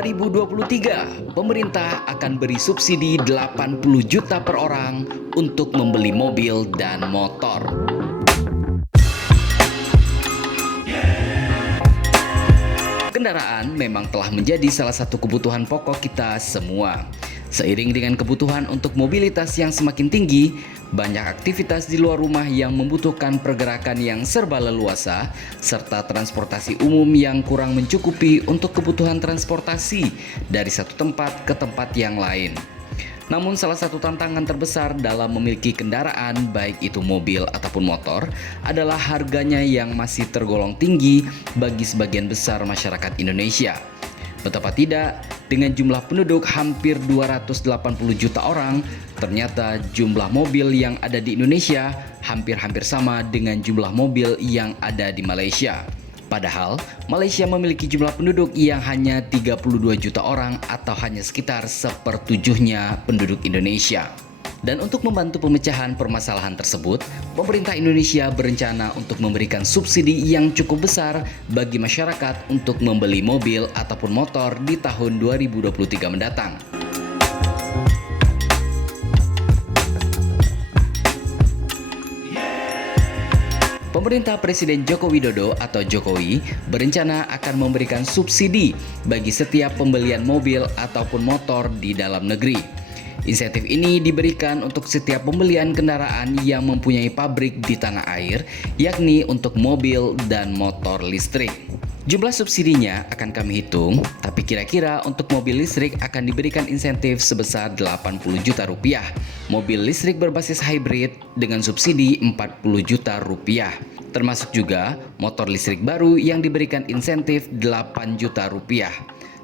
2023, pemerintah akan beri subsidi 80 juta per orang untuk membeli mobil dan motor. Kendaraan memang telah menjadi salah satu kebutuhan pokok kita semua. Seiring dengan kebutuhan untuk mobilitas yang semakin tinggi, banyak aktivitas di luar rumah yang membutuhkan pergerakan yang serba leluasa, serta transportasi umum yang kurang mencukupi untuk kebutuhan transportasi dari satu tempat ke tempat yang lain. Namun salah satu tantangan terbesar dalam memiliki kendaraan, baik itu mobil ataupun motor, adalah harganya yang masih tergolong tinggi bagi sebagian besar masyarakat Indonesia. Betapa tidak, dengan jumlah penduduk hampir 280 juta orang, ternyata jumlah mobil yang ada di Indonesia hampir-hampir sama dengan jumlah mobil yang ada di Malaysia. Padahal, Malaysia memiliki jumlah penduduk yang hanya 32 juta orang atau hanya sekitar sepertujuhnya penduduk Indonesia. Dan untuk membantu pemecahan permasalahan tersebut, pemerintah Indonesia berencana untuk memberikan subsidi yang cukup besar bagi masyarakat untuk membeli mobil ataupun motor di tahun 2023 mendatang. Pemerintah Presiden Joko Widodo atau Jokowi berencana akan memberikan subsidi bagi setiap pembelian mobil ataupun motor di dalam negeri. Insentif ini diberikan untuk setiap pembelian kendaraan yang mempunyai pabrik di tanah air, yakni untuk mobil dan motor listrik. Jumlah subsidinya akan kami hitung, tapi kira-kira untuk mobil listrik akan diberikan insentif sebesar 80 juta rupiah. Mobil listrik berbasis hybrid dengan subsidi 40 juta rupiah. Termasuk juga motor listrik baru yang diberikan insentif 8 juta rupiah.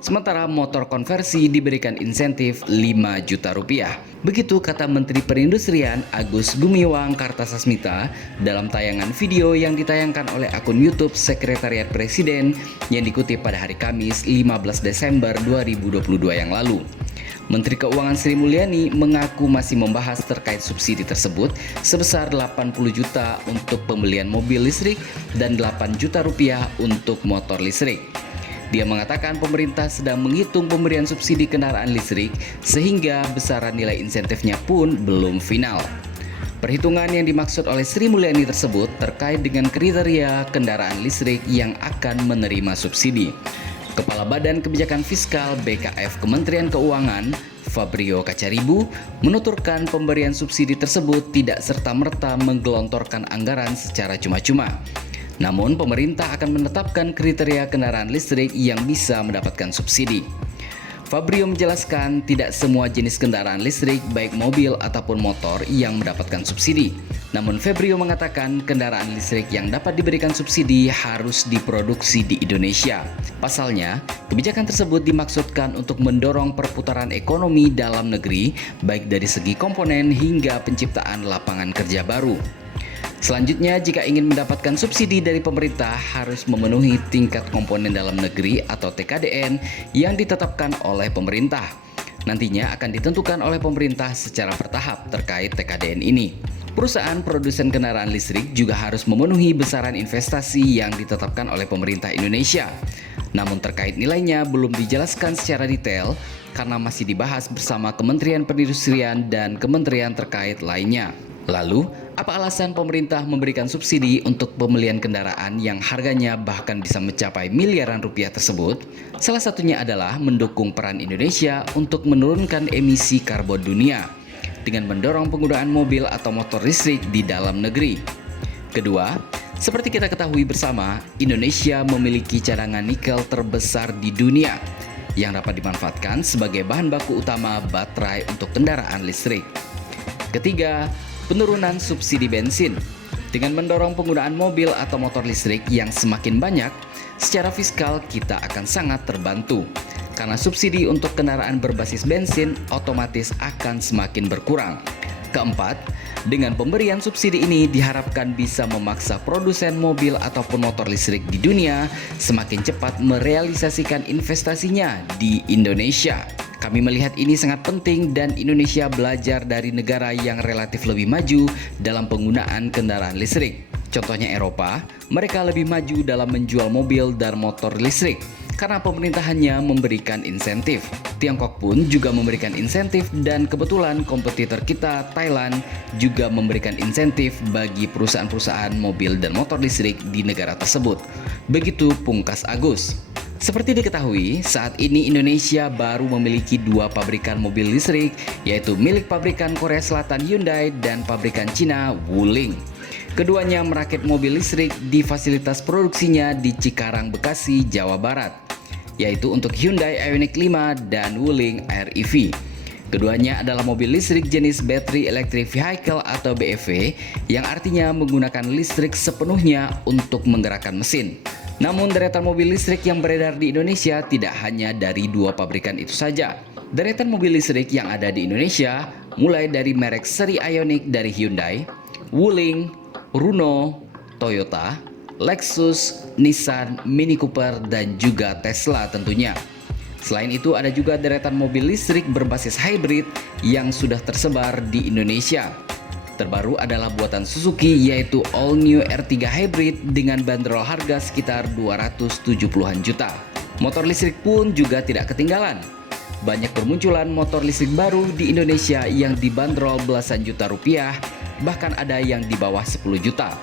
Sementara motor konversi diberikan insentif 5 juta rupiah. Begitu kata Menteri Perindustrian Agus Gumiwang Kartasasmita dalam tayangan video yang ditayangkan oleh akun YouTube Sekretariat Presiden yang dikutip pada hari Kamis 15 Desember 2022 yang lalu. Menteri Keuangan Sri Mulyani mengaku masih membahas terkait subsidi tersebut sebesar 80 juta untuk pembelian mobil listrik dan 8 juta rupiah untuk motor listrik. Dia mengatakan pemerintah sedang menghitung pemberian subsidi kendaraan listrik sehingga besaran nilai insentifnya pun belum final. Perhitungan yang dimaksud oleh Sri Mulyani tersebut terkait dengan kriteria kendaraan listrik yang akan menerima subsidi. Kepala Badan Kebijakan Fiskal BKF Kementerian Keuangan, Fabrio Kacaribu, menuturkan pemberian subsidi tersebut tidak serta-merta menggelontorkan anggaran secara cuma-cuma. Namun, pemerintah akan menetapkan kriteria kendaraan listrik yang bisa mendapatkan subsidi. Fabrio menjelaskan tidak semua jenis kendaraan listrik, baik mobil ataupun motor, yang mendapatkan subsidi. Namun, Fabrio mengatakan kendaraan listrik yang dapat diberikan subsidi harus diproduksi di Indonesia. Pasalnya, kebijakan tersebut dimaksudkan untuk mendorong perputaran ekonomi dalam negeri, baik dari segi komponen hingga penciptaan lapangan kerja baru. Selanjutnya, jika ingin mendapatkan subsidi dari pemerintah harus memenuhi tingkat komponen dalam negeri atau TKDN yang ditetapkan oleh pemerintah. Nantinya akan ditentukan oleh pemerintah secara bertahap terkait TKDN ini. Perusahaan produsen kendaraan listrik juga harus memenuhi besaran investasi yang ditetapkan oleh pemerintah Indonesia. Namun terkait nilainya belum dijelaskan secara detail karena masih dibahas bersama Kementerian Perindustrian dan kementerian terkait lainnya. Lalu, apa alasan pemerintah memberikan subsidi untuk pembelian kendaraan yang harganya bahkan bisa mencapai miliaran rupiah tersebut? Salah satunya adalah mendukung peran Indonesia untuk menurunkan emisi karbon dunia dengan mendorong penggunaan mobil atau motor listrik di dalam negeri. Kedua, seperti kita ketahui bersama, Indonesia memiliki cadangan nikel terbesar di dunia yang dapat dimanfaatkan sebagai bahan baku utama baterai untuk kendaraan listrik. Ketiga, penurunan subsidi bensin. Dengan mendorong penggunaan mobil atau motor listrik yang semakin banyak, secara fiskal kita akan sangat terbantu. Karena subsidi untuk kendaraan berbasis bensin otomatis akan semakin berkurang. Keempat, dengan pemberian subsidi ini diharapkan bisa memaksa produsen mobil ataupun motor listrik di dunia semakin cepat merealisasikan investasinya di Indonesia. Kami melihat ini sangat penting dan Indonesia belajar dari negara yang relatif lebih maju dalam penggunaan kendaraan listrik. Contohnya Eropa, mereka lebih maju dalam menjual mobil dan motor listrik. karena pemerintah hanya memberikan insentif. Tiongkok pun juga memberikan insentif dan kebetulan kompetitor kita, Thailand, juga memberikan insentif bagi perusahaan-perusahaan mobil dan motor listrik di negara tersebut. Begitu pungkas Agus. Seperti diketahui, saat ini Indonesia baru memiliki 2 pabrikan mobil listrik, yaitu milik pabrikan Korea Selatan Hyundai dan pabrikan Cina Wuling. Keduanya merakit mobil listrik di fasilitas produksinya di Cikarang, Bekasi, Jawa Barat, yaitu untuk Hyundai Ioniq 5 dan Wuling Air EV. Keduanya adalah mobil listrik jenis Battery Electric Vehicle atau BEV, yang artinya menggunakan listrik sepenuhnya untuk menggerakkan mesin. Namun deretan mobil listrik yang beredar di Indonesia tidak hanya dari 2 pabrikan itu saja. Deretan mobil listrik yang ada di Indonesia mulai dari merek seri Ioniq dari Hyundai, Wuling, Runo, Toyota, Lexus, Nissan, Mini Cooper, dan juga Tesla tentunya. Selain itu ada juga deretan mobil listrik berbasis hybrid yang sudah tersebar di Indonesia. Terbaru adalah buatan Suzuki, yaitu All New R3 Hybrid dengan bandrol harga sekitar 270-an juta. Motor listrik pun juga tidak ketinggalan. Banyak bermunculan motor listrik baru di Indonesia yang dibanderol belasan juta rupiah, bahkan ada yang di bawah 10 juta.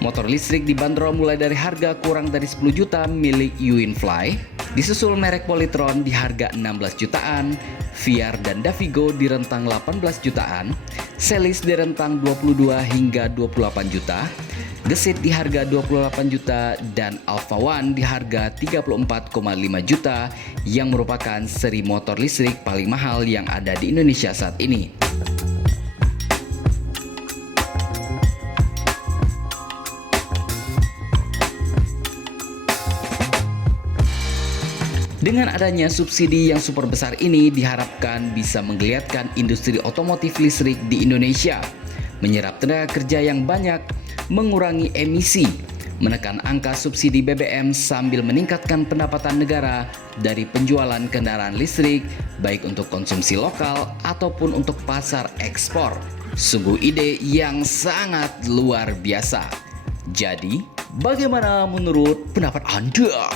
Motor listrik dibanderol mulai dari harga kurang dari 10 juta milik Uinfly, disusul merek Polytron di harga 16 jutaan, VR dan Davigo di rentang 18 jutaan, Celis di rentang 22 hingga 28 juta, Gesit di harga 28 juta, dan Alpha One di harga 34,5 juta yang merupakan seri motor listrik paling mahal yang ada di Indonesia saat ini. Dengan adanya subsidi yang super besar ini diharapkan bisa menggeliatkan industri otomotif listrik di Indonesia, menyerap tenaga kerja yang banyak, mengurangi emisi, menekan angka subsidi BBM sambil meningkatkan pendapatan negara dari penjualan kendaraan listrik, baik untuk konsumsi lokal ataupun untuk pasar ekspor. Sungguh ide yang sangat luar biasa. Jadi, bagaimana menurut pendapat Anda?